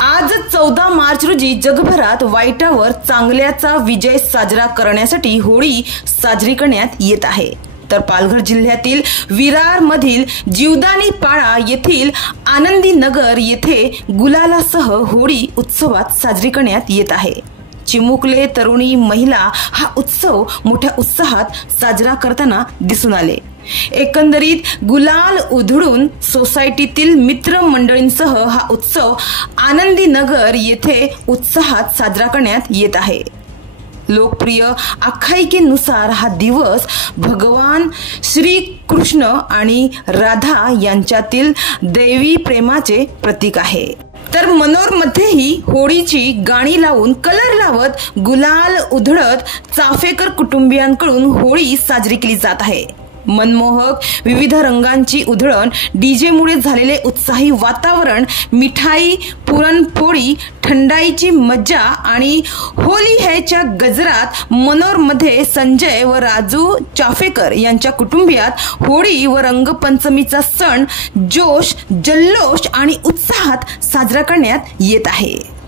आज 14 मार्च रोजी जगभरात वाईटावर चांगल्याचा विजय साजरा करण्यासाठी होळी साजरी करण्यात येत आहे। तर पालघर जिल्ह्यातील विरार मधील जीवदानी पाडा येथील आनंदी नगर येथे गुलालासह होळी उत्सवात साजरी करण्यात येत आहे। चिमुकले, तरुणी, महिला हा उत्सव मोठ्या उत्साहात साजरा करताना दिसून आले। एकंदरीत गुलाल उधळून सोसायटीतील मित्र मंडळींसह हा उत्सव आनंदी नगर येथे उत्साहात साजरा करण्यात येत आहे। लोकप्रिय आख्यायिकेनुसार हा दिवस भगवान श्री कृष्ण आणि राधा यांच्यातील दैवी प्रेमाचे प्रतीक आहे। तर मनोरमध्येही होळीची गाणी लावून कलर लावत गुलाल उधळत चाफेकर कुटुंबियांकडून होळी साजरी केली जात आहे। मनमोहक विविध रंगांची उधळण, डीजे मुळे झालेले उत्साही वातावरण, मिठाई, पुरणपोळी, थंडाईची मज्जा आणि होली हैच्या गजरात मनोरमध्ये संजय व राजू चाफेकर यांच्या कुटुंबियात होळी व रंगपंचमीचा सण जोश, जल्लोष आणि उत्साहात साजरा करण्यात येत आहे।